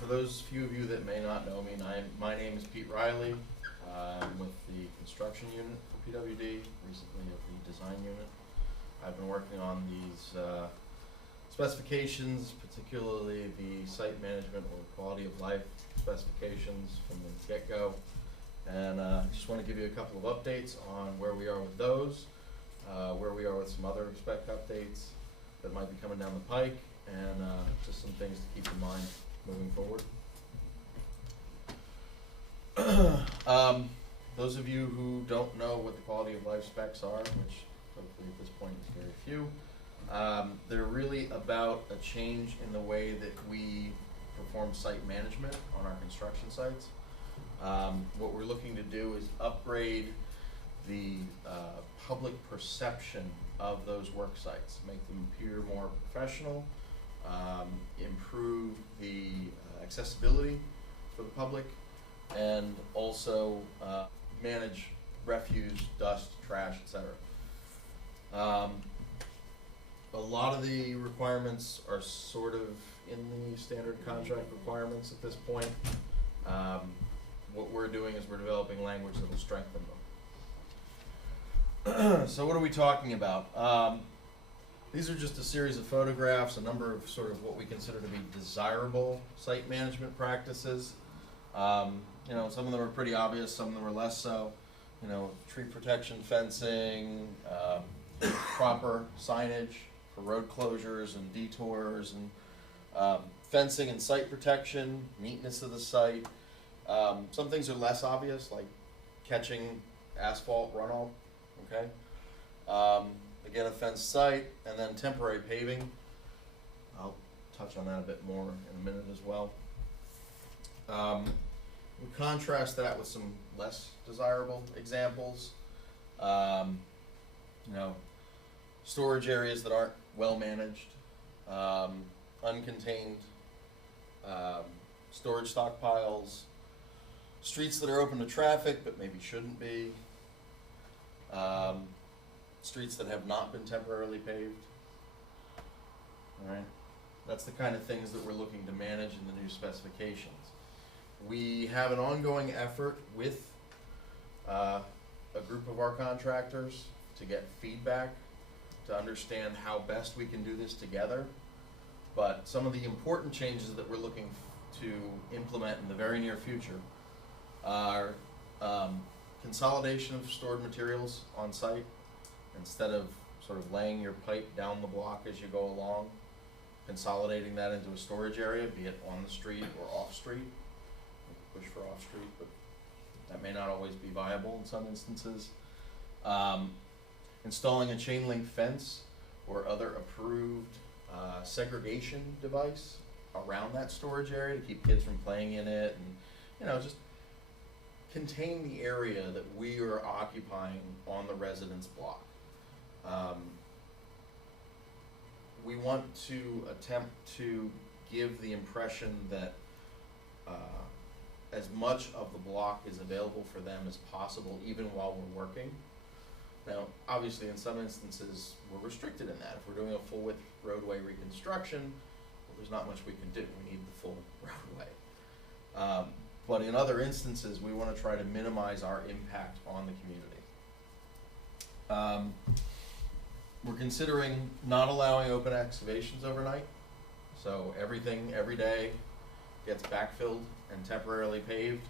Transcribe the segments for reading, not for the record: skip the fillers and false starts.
For those few of you that may not know me, my name is Pete Riley. I'm with the construction unit for PWD, recently of the design unit. I've been working on these specifications, particularly the site management or quality of life specifications from the get-go. And I just want to give you a couple of updates on where we are with those, where we are with some other spec updates that might be coming down the pike, and just some things to keep in mind moving forward. Those of you who don't know what the quality of life specs are, which hopefully at this point is very few, they're really about a change in the way that we perform site management on our construction sites. What we're looking to do is upgrade the public perception of those work sites, make them appear more professional, improve the accessibility for the public, and also manage refuse, dust, trash, etc. A lot of the requirements are sort of in the standard contract requirements at this point. What we're doing is we're developing language that will strengthen them. So what are we talking about? These are just a series of photographs, a number of sort of what we consider to be desirable site management practices. You know, some of them are pretty obvious, some of them are less so. You know, tree protection fencing, proper signage for road closures and detours, and fencing and site protection, neatness of the site. Some things are less obvious, like catching asphalt runoff, okay? Again, a fenced site, and then temporary paving. I'll touch on that a bit more in a minute as well. We contrast that with some less desirable examples. You know, storage areas that aren't well managed, uncontained storage stockpiles, streets that are open to traffic but maybe shouldn't be, streets that have not been temporarily paved. All right, that's the kind of things that we're looking to manage in the new specifications. We have an ongoing effort with a group of our contractors to get feedback, to understand how best we can do this together. But some of the important changes that we're looking to implement in the very near future are consolidation of stored materials on site. Instead of sort of laying your pipe down the block as you go along, consolidating that into a storage area, be it on the street or off street. Push for off street, but that may not always be viable in some instances. Installing a chain link fence or other approved segregation device around that storage area to keep kids from playing in it, and you know, just contain the area that we are occupying on the residence block. We want to attempt to give the impression that as much of the block is available for them as possible, even while we're working. Now, obviously, in some instances, we're restricted in that. If we're doing a full width roadway reconstruction, well, there's not much we can do. We need the full roadway. But in other instances, we want to try to minimize our impact on the community. We're considering not allowing open excavations overnight. So everything, every day, gets backfilled and temporarily paved.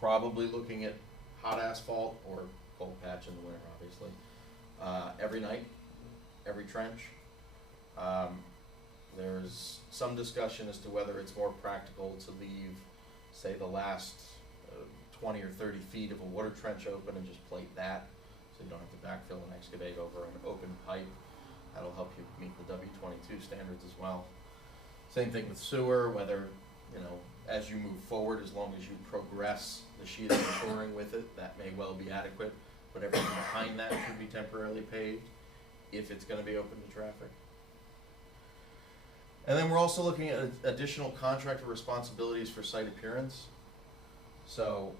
Probably looking at hot asphalt or cold patch in the winter, obviously. Every night, every trench. There's some discussion as to whether it's more practical to leave, say, the last 20 or 30 feet of a water trench open and just plate that, so you don't have to backfill and excavate over an open pipe. That'll help you meet the W22 standards as well. Same thing with sewer, whether, you know, as you move forward, as long as you progress the sheathing and shoring with it, that may well be adequate, but everything behind that should be temporarily paved if it's going to be open to traffic. And then we're also looking at additional contractor responsibilities for site appearance. So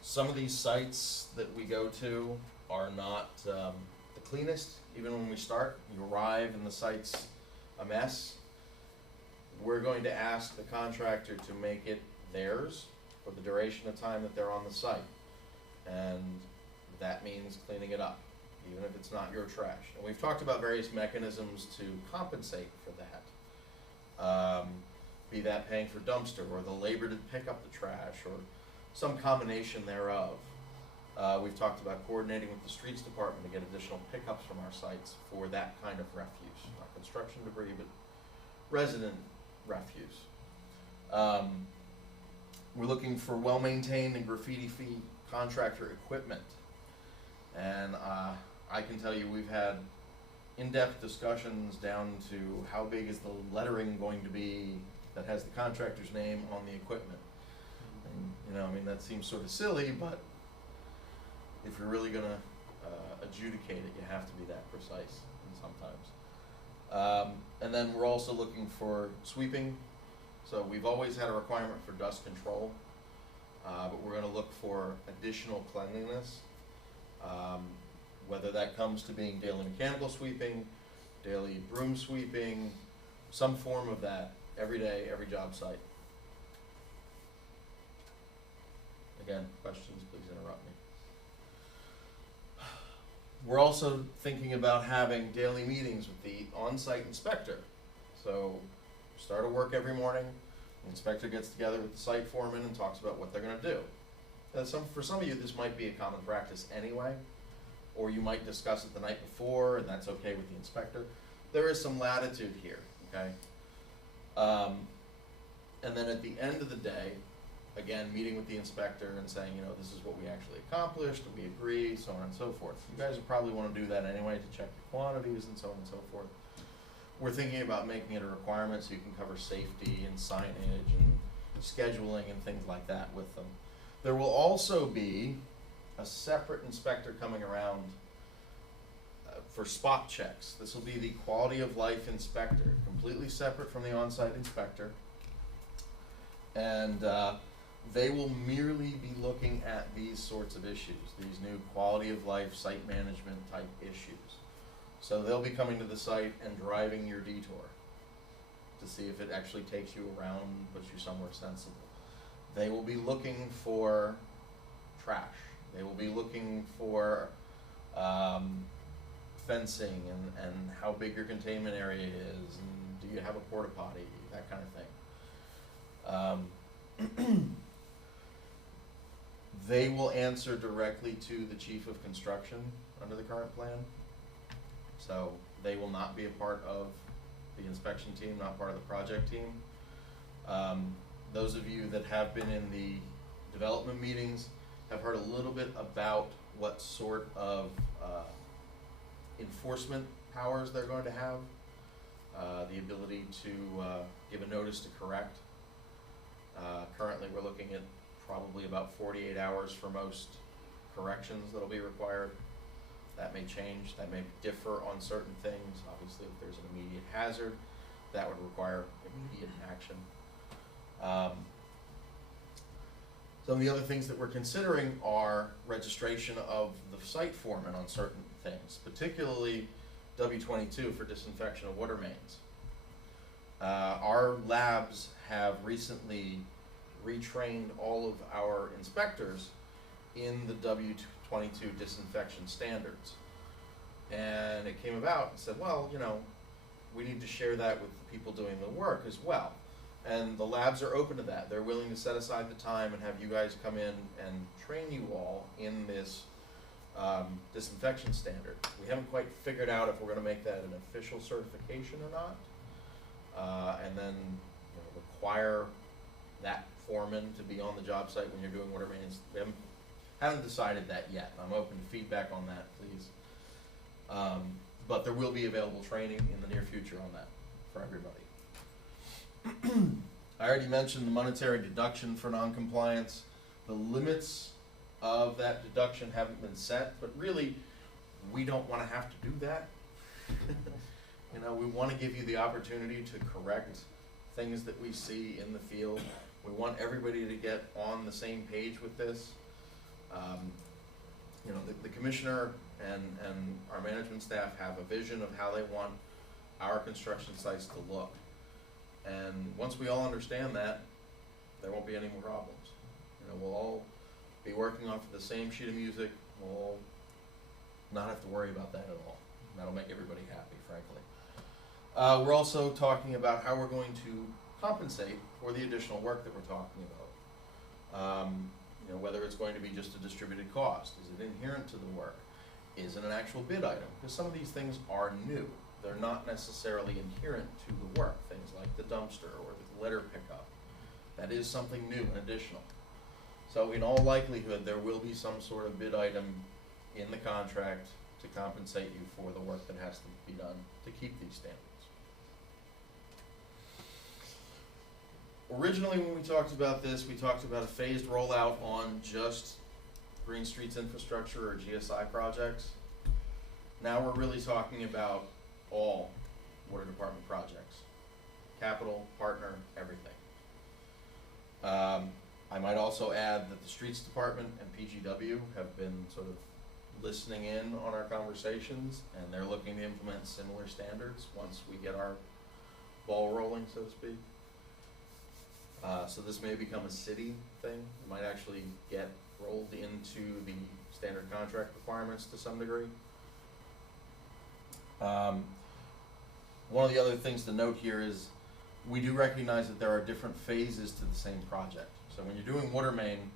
some of these sites that we go to are not the cleanest. Even when we start, you arrive and the site's a mess, we're going to ask the contractor to make it theirs for the duration of time that they're on the site. And that means cleaning it up, even if it's not your trash. And we've talked about various mechanisms to compensate for that. Be that paying for dumpster, or the labor to pick up the trash, or some combination thereof. We've talked about coordinating with the streets department to get additional pickups from our sites for that kind of refuse, not construction debris, but resident refuse. We're looking for well-maintained and graffiti-free contractor equipment. And I can tell you we've had in-depth discussions down to how big is the lettering going to be that has the contractor's name on the equipment. And, you know, I mean, that seems sort of silly, but if you're really gonna adjudicate it, you have to be that precise sometimes. And then we're also looking for sweeping. So we've always had a requirement for dust control, but we're gonna look for additional cleanliness. Whether that comes to being daily mechanical sweeping, daily broom sweeping, some form of that, every day, every job site. Again, questions, please interrupt me. We're also thinking about having daily meetings with the on-site inspector. So, start of work every morning, the inspector gets together with the site foreman and talks about what they're gonna do. For some of you, this might be a common practice anyway, or you might discuss it the night before, and that's okay with the inspector. There is some latitude here, okay? And then at the end of the day, again, meeting with the inspector and saying, you know, this is what we actually accomplished, and we agree, so on and so forth. You guys will probably want to do that anyway to check the quantities and so on and so forth. We're thinking about making it a requirement so you can cover safety and signage and scheduling and things like that with them. There will also be a separate inspector coming around for spot checks. This will be the quality of life inspector, completely separate from the on-site inspector. And they will merely be looking at these sorts of issues, these new quality of life, site management type issues. So they'll be coming to the site and driving your detour to see if it actually takes you around, puts you somewhere sensible. They will be looking for trash. They will be looking for fencing and how big your containment area is, and do you have a porta potty, that kind of thing. They will answer directly to the chief of construction under the current plan. So they will not be a part of the inspection team, not part of the project team. Those of you that have been in the development meetings have heard a little bit about what sort of enforcement powers they're going to have. The ability to give a notice to correct. Currently we're looking at probably about 48 hours for most corrections that'll be required. That may change, that may differ on certain things. Obviously, if there's an immediate hazard, that would require immediate action. Some of the other things that we're considering are registration of the site foreman on certain things, particularly W22 for disinfection of water mains. Our labs have recently retrained all of our inspectors in the W22 disinfection standards. And it came about and said, well, you know, we need to share that with the people doing the work as well. And the labs are open to that. They're willing to set aside the time and have you guys come in and train you all in this disinfection standard. We haven't quite figured out if we're going to make that an official certification or not, and then require that foreman to be on the job site when you're doing water mains. We haven't decided that yet. I'm open to feedback on that, please. But there will be available training in the near future on that for everybody. I already mentioned the monetary deduction for noncompliance. The limits of that deduction haven't been set, but really, we don't want to have to do that. You know, we want to give you the opportunity to correct things that we see in the field. We want everybody to get on the same page with this. You know, the commissioner and our management staff have a vision of how they want our construction sites to look. And once we all understand that, there won't be any more problems. You know, we'll all be working off of the same sheet of music, we'll all not have to worry about that at all. That'll make everybody happy, frankly. We're also talking about how we're going to compensate for the additional work that we're talking about. You know, whether it's going to be just a distributed cost, is it inherent to the work? Is it an actual bid item? Because some of these things are new. They're not necessarily inherent to the work, things like the dumpster or the litter pickup. That is something new and additional. So in all likelihood, there will be some sort of bid item in the contract to compensate you for the work that has to be done to keep these standards. Originally, when we talked about this, we talked about a phased rollout on just Green Streets Infrastructure or GSI projects. Now we're really talking about all water department projects. Capital, partner, everything. I might also add that the Streets Department and PGW have been sort of listening in on our conversations, and they're looking to implement similar standards once we get our ball rolling, so to speak. So this may become a city thing. It might actually get rolled into the standard contract requirements to some degree. One of the other things to note here is we do recognize that there are different phases to the same project. So when you're doing water main,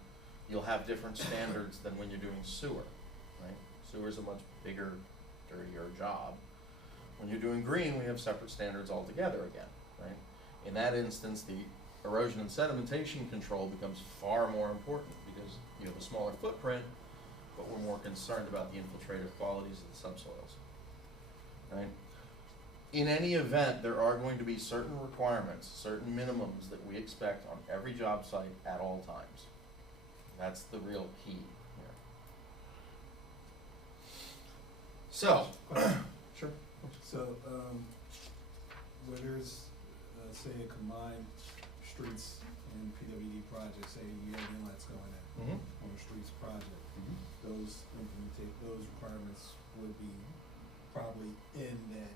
you'll have different standards than when you're doing sewer, right? Sewer is a much bigger, dirtier job. When you're doing green, we have separate standards altogether again, right? In that instance, the erosion and sedimentation control becomes far more important because you have a smaller footprint, but we're more concerned about the infiltrative qualities of the subsoils, right? In any event, there are going to be certain requirements, certain minimums that we expect on every job site at all times. That's the real key here. So, sure. So, where there's, say, a combined streets and PWD project, say you have inlets going in on a streets project, those requirements would be probably in that.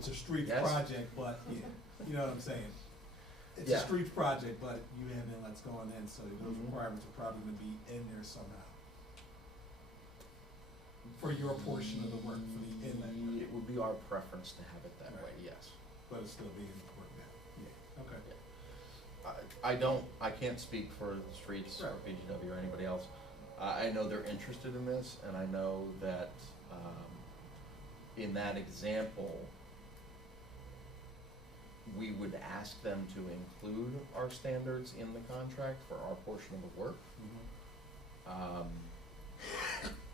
It's a streets Yes. project, but, yeah, you know what I'm saying? It's Yeah. a streets project, but you have inlets going in, so those requirements are probably gonna be in there somehow. For your portion of the work, for the inlet, It would be our preference to have it that way, Right. yes. but it's still being important now, yeah, okay. I can't speak for the streets or Right. PGW or anybody else. I know they're interested in this, and I know that, in that example, we would ask them to include our standards in the contract for our portion of the work.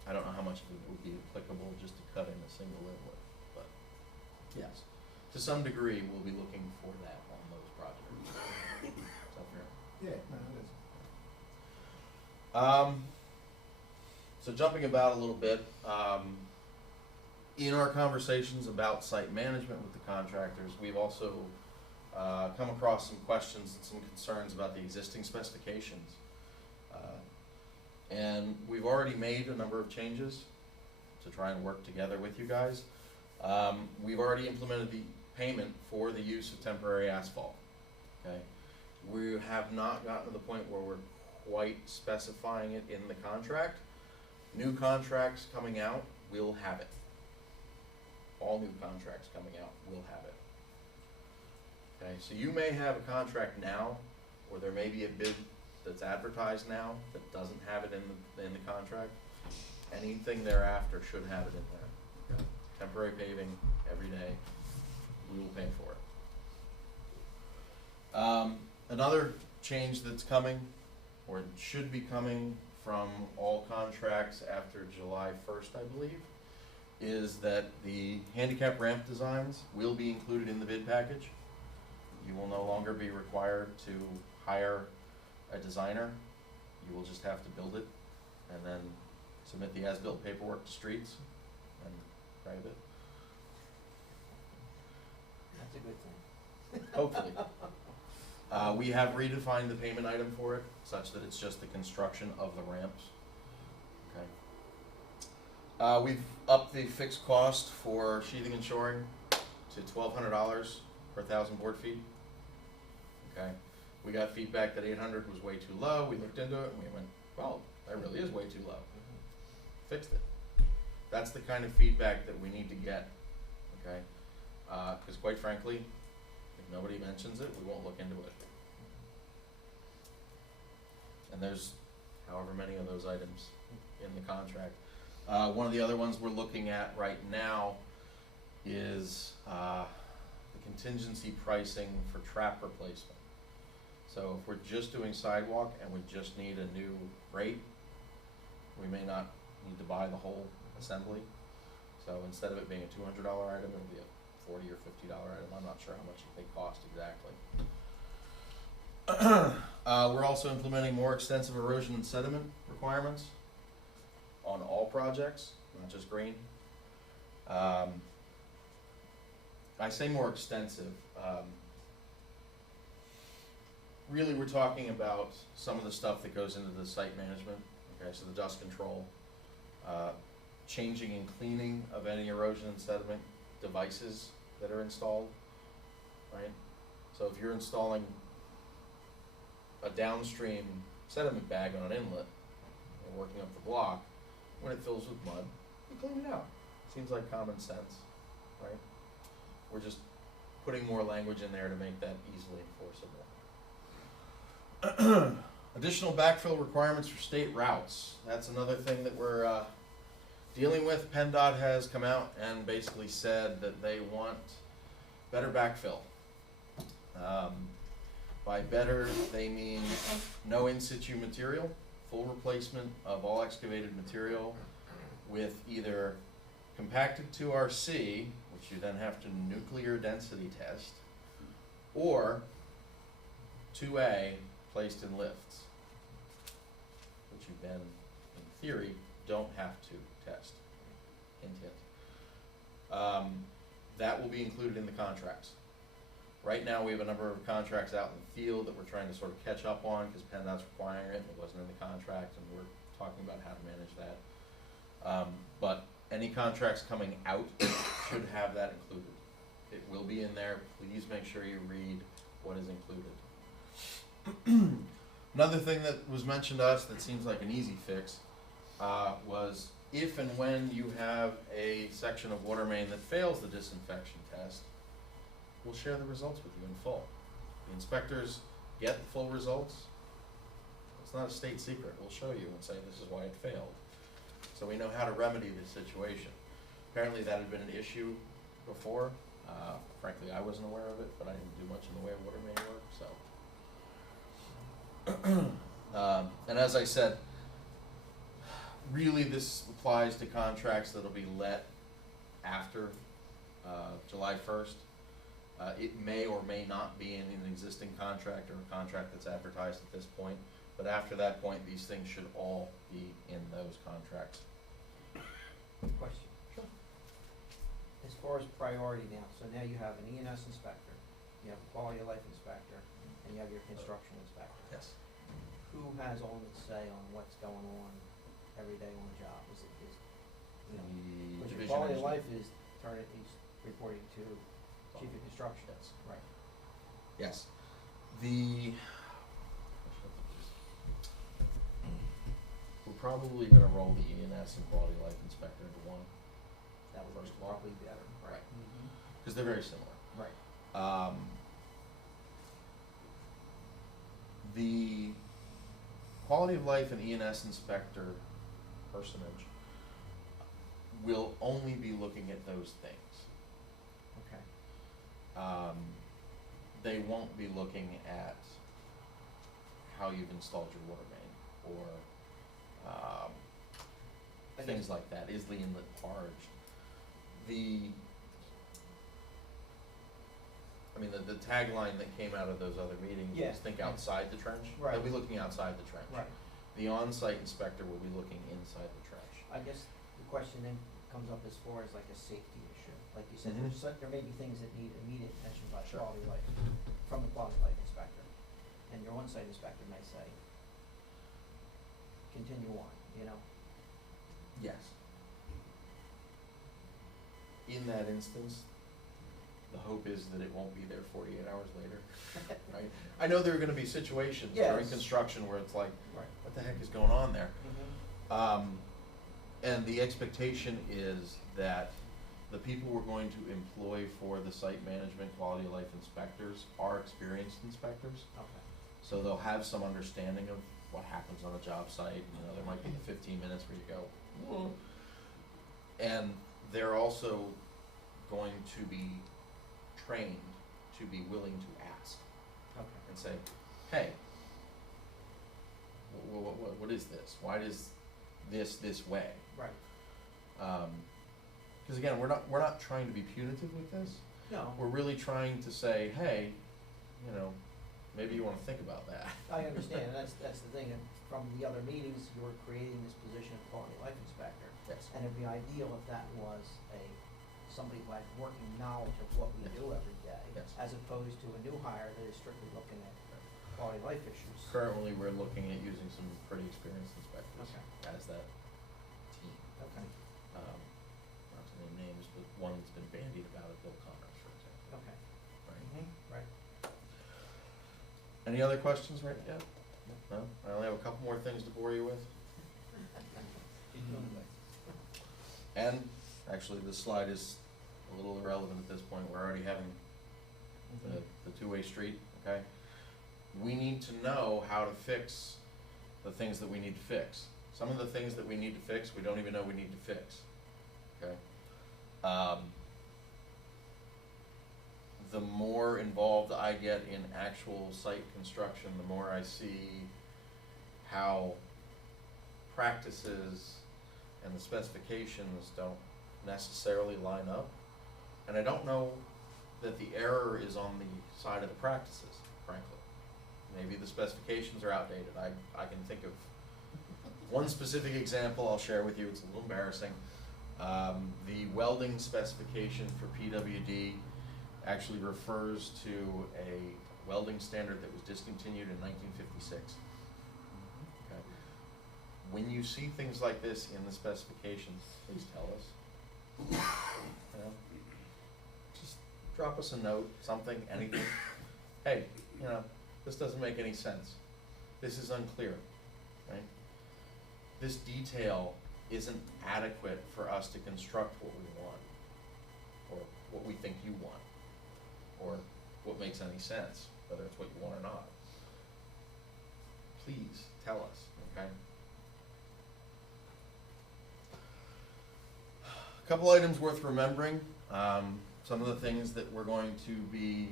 I don't know how much of it would be applicable just to cut in a single inlet, but yes, to some degree, we'll be looking for that on those projects. Is that fair? Yeah, no, it is. So jumping about a little bit, in our conversations about site management with the contractors, we've also come across some questions and some concerns about the existing specifications. And we've already made a number of changes to try and work together with you guys. We've already implemented the payment for the use of temporary asphalt, okay? We have not gotten to the point where we're quite specifying it in the contract. New contracts coming out, we'll have it. All new contracts coming out, we'll have it. Okay, so you may have a contract now, or there may be a bid that's advertised now that doesn't have it in the contract. Anything thereafter should have it in there. Okay. Temporary paving every day, we will pay for it. Another change that's coming, or it should be coming from all contracts after July 1st, I believe, is that the handicap ramp designs will be included in the bid package. You will no longer be required to hire a designer. You will just have to build it and then submit the as-built paperwork to streets and drive it. That's a good thing. Hopefully. We have redefined the payment item for it such that it's just the construction of the ramps. Okay. We've upped the fixed cost for sheathing and shoring to $1,200 per 1,000 board feet. Okay, we got feedback that 800 was way too low. We looked into it and we went, well, that really is way too low. Fixed it. That's the kind of feedback that we need to get. Okay, because quite frankly, if nobody mentions it, we won't look into it. And there's however many of those items in the contract. One of the other ones we're looking at right now is the contingency pricing for trap replacement. So if we're just doing sidewalk and we just need a new rate, we may not need to buy the whole assembly. So instead of it being a $200 item, it'll be a $40 or $50 item. I'm not sure how much they cost exactly. We're also implementing more extensive erosion and sediment requirements on all projects, not just green. I say more extensive. Really, we're talking about some of the stuff that goes into the site management. Okay, so the dust control, changing and cleaning of any erosion and sediment devices that are installed, right? So if you're installing a downstream sediment bag on an inlet and working up the block, when it fills with mud, you clean it out. Seems like common sense, right? We're just putting more language in there to make that easily enforceable. Additional backfill requirements for state routes. That's another thing that we're dealing with. PennDOT has come out and basically said that they want better backfill. By better, they mean no in-situ material, full replacement of all excavated material with either compacted 2RC, which you then have to nuclear density test, or 2A placed in lifts, which you then, in theory, don't have to test. Hint, hint. That will be included in the contracts. Right now, we have a number of contracts out in the field that we're trying to sort of catch up on because PennDOT's requiring it and it wasn't in the contract, and we're talking about how to manage that. But any contracts coming out should have that included. It will be in there. Please make sure you read what is included. Another thing that was mentioned to us that seems like an easy fix was if and when you have a section of water main that fails the disinfection test, we'll share the results with you in full. The inspectors get the full results. It's not a state secret. We'll show you and say this is why it failed. So we know how to remedy the situation. Apparently that had been an issue before. Frankly, I wasn't aware of it, but I didn't do much in the way of water main work, so. And as I said, really this applies to contracts that'll be let after July 1st. It may or may not be in an existing contract or a contract that's advertised at this point, but after that point, these things should all be in those contracts. Question. Sure. As far as priority now, so now you have an E&S inspector, you have a quality of life inspector, and you have your construction inspector. Yes. Who has all the say on what's going on every day on the job? Is it, you know, The because your division quality of engineer. life is he's reporting to chief of construction. Yes. Right. Yes. The we're probably going to roll the E&S and quality of life inspector into one That would First of all. probably be better. Right. because they're very similar. Right. The quality of life and E&S inspector personage will only be looking at those things. Okay. They won't be looking at how you've installed your water main or things like that. Is the inlet parged? The tagline that came out of those other meetings Yeah. is think outside the trench. Right. They'll be looking outside the trench. Right. The on-site inspector will be looking inside the trench. I guess the question then comes up as far as like a safety issue. Like you said, Mhm. there may be things that need immediate attention by Sure. quality of life, from the quality of life inspector. And your on-site inspector may say, continue on, you know? Yes. In that instance, the hope is that it won't be there 48 hours later, right? I know there are gonna be situations during Yes. construction where it's like, Right. what the heck is going on there? Mhm. And the expectation is that the people we're going to employ for the site management quality of life inspectors are experienced inspectors. Okay. So they'll have some understanding of what happens on a job site, you know, there might be the 15 minutes where you go, whoa. And they're also going to be trained to be willing to ask Okay. and say, hey, what is this? Why does this way? Right. Because again, we're not trying to be punitive with this. No, We're really trying to say, hey, you know, maybe you want to think about that. I understand, and that's the thing, and from the other meetings, you were creating this position of quality life inspector. Yes. And it'd be ideal if that was somebody who had working knowledge of what we Yes. do every day. Yes. As opposed to a new hire that is strictly looking at quality of life issues. Currently, we're looking at using some pretty experienced inspectors Okay. as that team. Okay, Not to name names, but one that's been bandied about at Bill Connors, for example. okay. Right. Right. Any other questions right yet? No? I only have a couple more things to bore you with. And actually, this slide is a little irrelevant at this point. We're already having the two-way street, okay? We need to know how to fix the things that we need to fix. Some of the things that we need to fix, we don't even know we need to fix, okay? The more involved I get in actual site construction, the more I see how practices and the specifications don't necessarily line up. And I don't know that the error is on the side of the practices, frankly. Maybe the specifications are outdated. I can think of one specific example I'll share with you. It's a little embarrassing. The welding specification for PWD actually refers to a welding standard that was discontinued in 1956. Okay. When you see things like this in the specifications, please tell us. You know, just drop us a note, something, anything. Hey, you know, this doesn't make any sense. This is unclear, right? This detail isn't adequate for us to construct what we want, or what we think you want, or what makes any sense, whether it's what you want or not. Please tell us, okay? A couple items worth remembering. Some of the things that we're going to be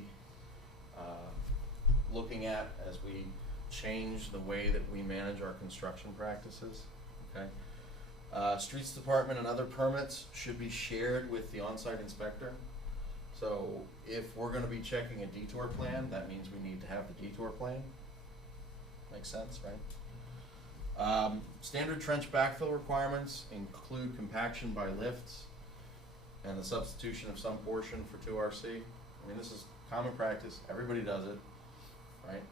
looking at as we change the way that we manage our construction practices, okay? Streets Department and other permits should be shared with the on-site inspector. So if we're gonna be checking a detour plan, that means we need to have the detour plan. Makes sense, right? Standard trench backfill requirements include compaction by lifts and the substitution of some portion for 2RC. I mean, this is common practice, everybody does it, right?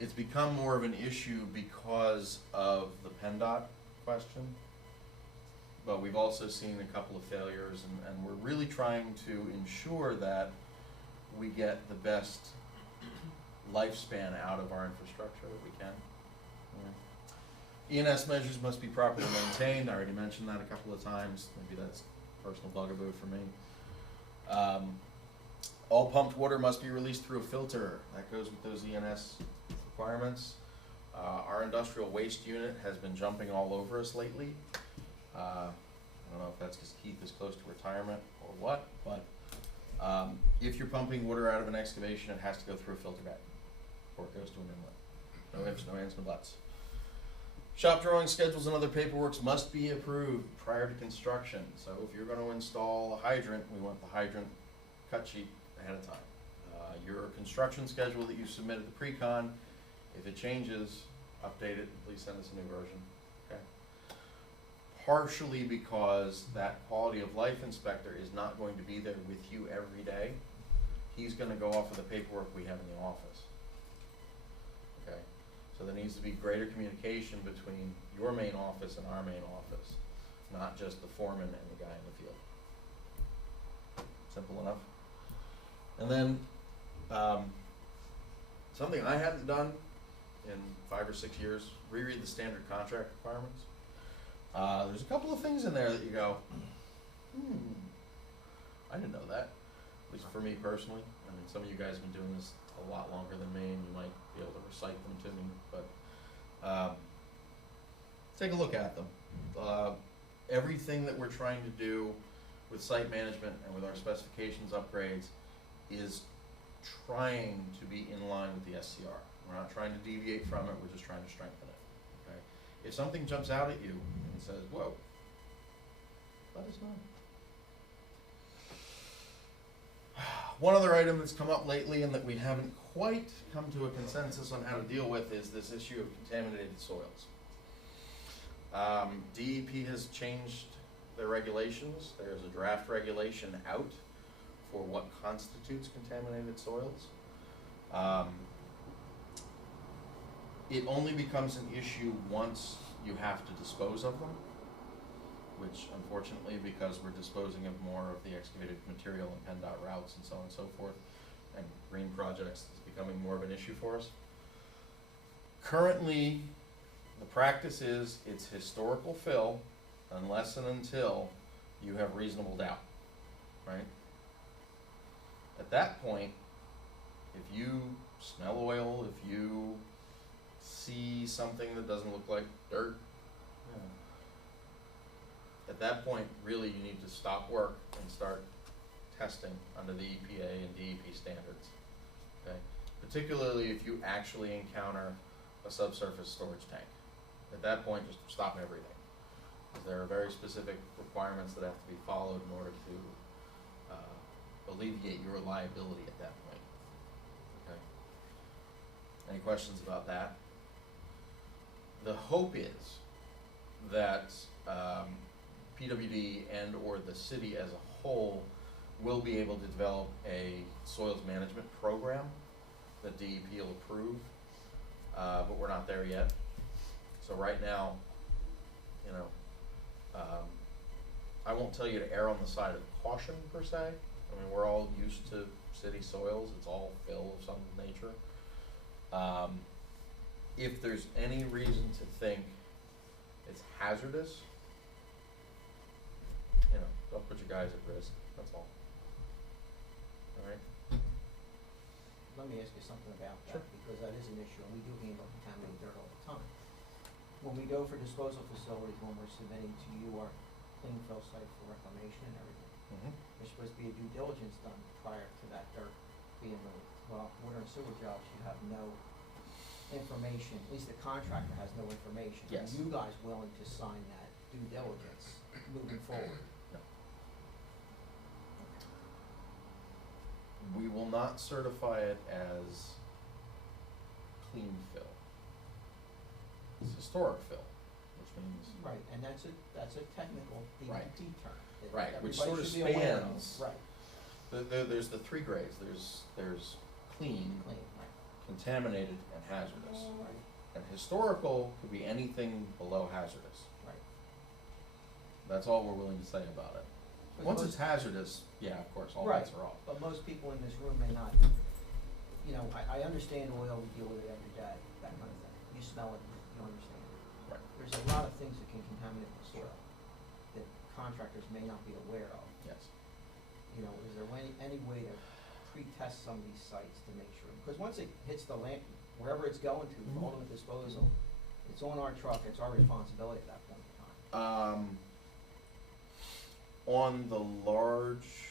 It's become more of an issue because of the PennDOT question, but we've also seen a couple of failures, and we're really trying to ensure that we get the best lifespan out of our infrastructure that we can. ENS measures must be properly maintained. I already mentioned that a couple of times. Maybe that's a personal bugaboo for me. All pumped water must be released through a filter. That goes with those ENS requirements. Our industrial waste unit has been jumping all over us lately. I don't know if that's because Keith is close to retirement or what, but if you're pumping water out of an excavation, it has to go through a filter bag before it goes to an inlet. No ifs, no ands, no buts. Shop drawing schedules and other paperwork must be approved prior to construction. So if you're going to install a hydrant, we want the hydrant cut sheet ahead of time. Your construction schedule that you submitted to pre-con, if it changes, update it, please send us a new version, okay? Partially because that quality of life inspector is not going to be there with you every day. He's gonna go off of the paperwork we have in the office, okay? So there needs to be greater communication between your main office and our main office, not just the foreman and the guy in the field, simple enough. And then, something I hadn't done in 5 or 6 years, reread the standard contract requirements. There's a couple of things in there that you go, I didn't know that, at least for me personally. I mean, some of you guys have been doing this a lot longer than me, and you might be able to recite them to me, but take a look at them. Everything that we're trying to do with site management and with our specifications upgrades is trying to be in line with the SCR. We're not trying to deviate from it, we're just trying to strengthen it, okay? If something jumps out at you and says, whoa, let us know. One other item that's come up lately and that we haven't quite come to a consensus on how to deal with is this issue of contaminated soils. DEP has changed their regulations. There's a draft regulation out for what constitutes contaminated soils. It only becomes an issue once you have to dispose of them, which unfortunately, because we're disposing of more of the excavated material and PennDOT routes and so on and so forth, and green projects, is becoming more of an issue for us. Currently, the practice is it's historical fill unless and until you have reasonable doubt, right? At that point, if you smell oil, if you see something that doesn't look like dirt, at that point, really you need to stop work and start testing under the EPA and DEP standards, okay? Particularly if you actually encounter a subsurface storage tank. At that point, just stop everything. Because there are very specific requirements that have to be followed in order to alleviate your liability at that point, okay? Any questions about that? The hope is that PWD and or the city as a whole will be able to develop a soils management program that DEP will approve, but we're not there yet. So right now, you know, I won't tell you to err on the side of caution per se. I mean, we're all used to city soils. It's all fill of some nature. If there's any reason to think it's hazardous, you know, don't put your guys at risk, that's all. All right? Let me ask you something about that, Sure. because that is an issue, and we do handle contaminated dirt all the time. When we go for disposal facilities, when we're submitting to you our clean fill site for reclamation and everything, there's supposed to be a due diligence done prior to that dirt being moved. Well, water and sewer jobs, you have no information, at least the contractor has no information. Yes. Are you guys willing to sign that due diligence moving forward? No. We will not certify it as clean fill. It's historic fill, which means. Right, and that's a technical Right. DEP term. that Right, which everybody sort of should be aware of. spans. Right, There's the three grades. There's clean, clean, right, contaminated, and hazardous. right, And historical could be anything below hazardous. right. That's all we're willing to say about it. But Once most- it's hazardous, yeah, of course, all Right. bets are off. But most people in this room may not, you know, I understand oil, we deal with it every day, that kind of thing. You smell it, you understand it. Right. There's a lot of things that can contaminate the soil that contractors may not be aware of. Yes. You know, is there any way to pre-test some of these sites to make sure? Because once it hits the land, wherever it's going to, Mhm. for ultimate disposal, it's on our truck, it's our responsibility at that point in time. On the large,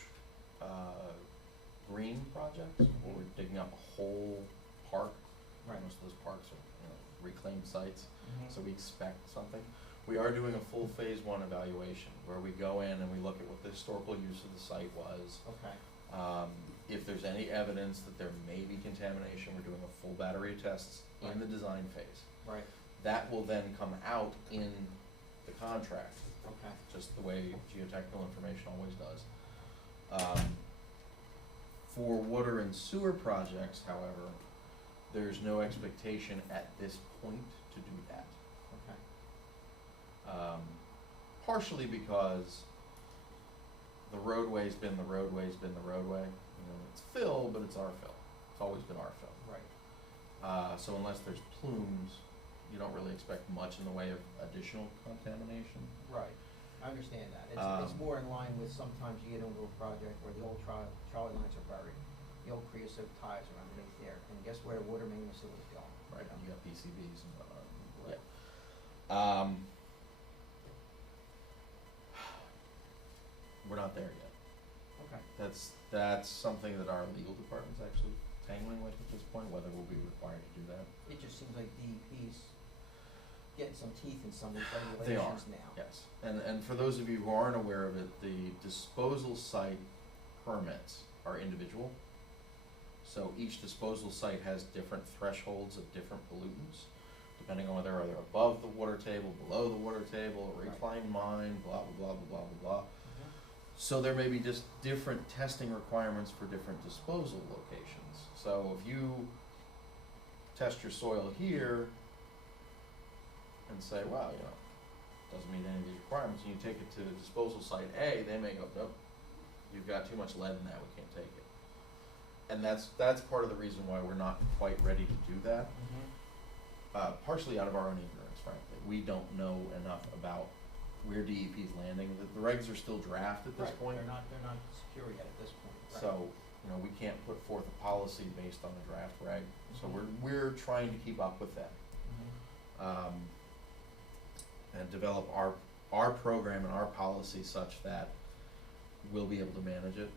green projects, where we're digging up a whole park, Right. most of those parks are, you know, reclaimed sites, Mhm. so we expect something. We are doing a full phase one evaluation, where we go in and we look at what the historical use of the site was. Okay, If there's any evidence that there may be contamination, we're doing a full battery of tests in Right. the design phase. right, That will then come out in the contract, okay, just the way geotechnical information always does. For water and sewer projects, however, there's no expectation at this point to do that. okay, Partially because the roadway's been the roadway's been the roadway. You know, it's fill, but it's our fill. It's always been our fill. Right. So unless there's plumes, you don't really expect much in the way of additional contamination. Right, I understand that. It's Um, more in line with sometimes you get into a project where the old trolley lines are buried. The old creosote ties are underneath there, and guess where the water main facility's going? Right, know? you got PCBs and whatnot. Right. Yeah. We're not there yet. Okay, That's something that our legal department's actually tangling with at this point, whether we'll be required to do that. it just seems like DEP's getting some teeth in some of these They are, regulations now. yes. And for those of you who aren't aware of it, the disposal site permits are individual. So each disposal site has different thresholds of different pollutants, depending on whether they're above the water table, below the water table, a Right. reclaimed mine, blah, blah, blah, blah, blah, blah, blah. Mhm. So there may be just different testing requirements for different disposal locations. So if you test your soil here and say, well, you know, doesn't meet any of these requirements, and you take it to disposal site A, they may go, nope, you've got too much lead in that, we can't take it. And that's part of the reason why we're not quite ready to do that, partially out of our own ignorance, frankly. We don't know enough about where DEP's landing. The regs are still draft at this Right, point. they're not secure yet at this point, right. So, you know, we can't put forth a policy based on a draft reg, so Mhm. we're trying to keep up with that. Mhm. And develop our program and our policy such that we'll be able to manage it.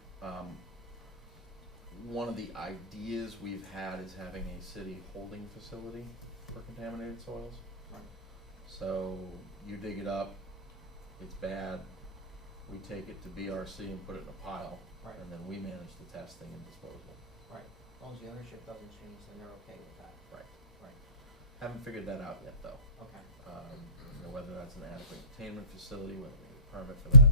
One of the ideas we've had is having a city holding facility for contaminated soils. Right. So you dig it up, it's bad, we take it to BRC and put it in a pile, Right. and then we manage the testing and disposal. Right, as long as the ownership doesn't change, then they're okay with that. Right. Right, Haven't figured that out yet, though. okay, You know, whether that's an adequate containment facility, whether we need a permit for that.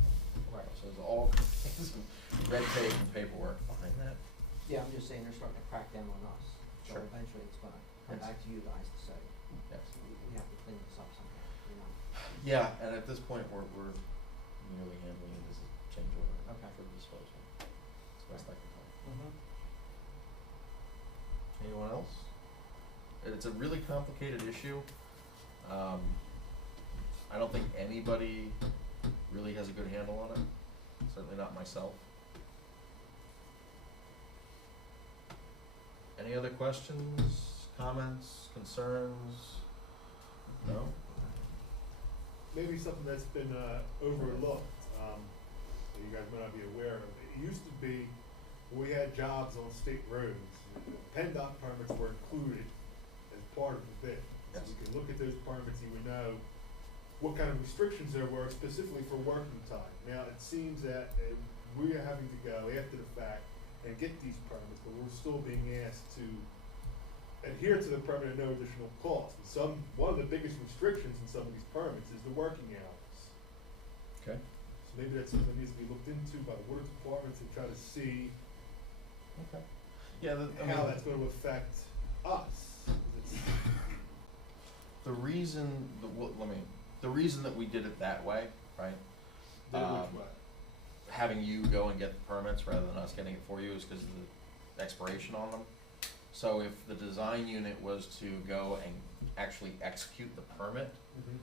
right. So there's all kinds of red tape and paperwork behind that. Yeah, I'm just saying they're starting to crack down on us. So Sure. eventually it's gonna come Yes. back to you guys to say, Yes. we have to clean this up somehow, you know? Yeah, and at this point, we're merely handling it as a change order Okay. for disposal. It's the best I can tell. Mm-hmm. Anyone else? It's a really complicated issue. I don't think anybody really has a good handle on it, certainly not myself. Any other questions, comments, concerns? No? Maybe something that's been overlooked, that you guys may not be aware of. It used to be, when we had jobs on state roads, PennDOT permits were included as part of the bid. So Yes. you could look at those permits, you would know what kind of restrictions there were specifically for working time. Now, it seems that we are having to go after the fact and get these permits, but we're still being asked to adhere to the permit at no additional cost. And one of the biggest restrictions in some of these permits is the working hours. Okay. So maybe that's something that needs to be looked into by the water department to try to see Okay. Yeah, how that's gonna affect us. 'Cause it's- the reason, the reason that we did it that way, right? Then which Um, way? Having you go and get the permits rather than us getting it for you is because of the expiration on them. So if the design unit was to go and actually execute the permit, Mhm.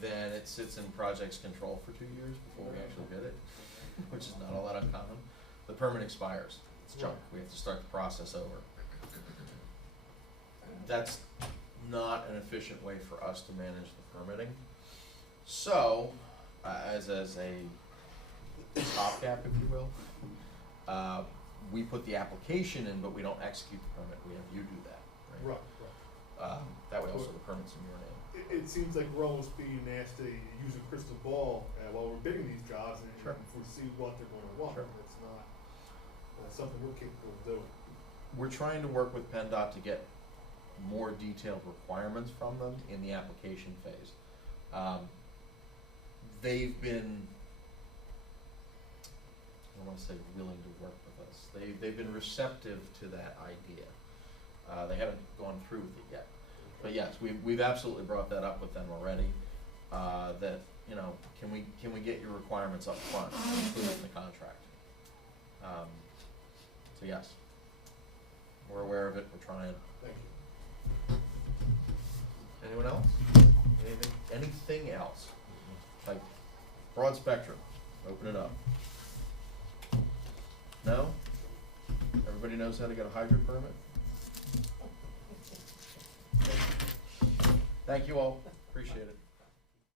then it sits in project's control for 2 years before we actually bid it, which is not all that uncommon. The permit expires, it's junk, we have to start the process over. That's not an efficient way for us to manage the permitting. So, as a stopgap, if you will, we put the application in, but we don't execute the permit, we have you do that, right? Right. That way also the permit's in your name. It seems like we're almost being asked to use a crystal ball while we're bidding these jobs and Sure. foresee what they're gonna want. Sure. It's not something we're capable of doing. We're trying to work with PennDOT to get more detailed requirements from them in the application phase. They've been, I don't wanna say willing to work with us, they've been receptive to that idea. They haven't gone through with it yet. But yes, we've absolutely brought that up with them already, that you know, can we get your requirements up front, included in the contract? So yes, we're aware of it, we're trying. Thank you. Anyone else? Anything else? Like, broad spectrum, open it up. No? Everybody knows how to get a hydrant permit? Thank you all, appreciate it.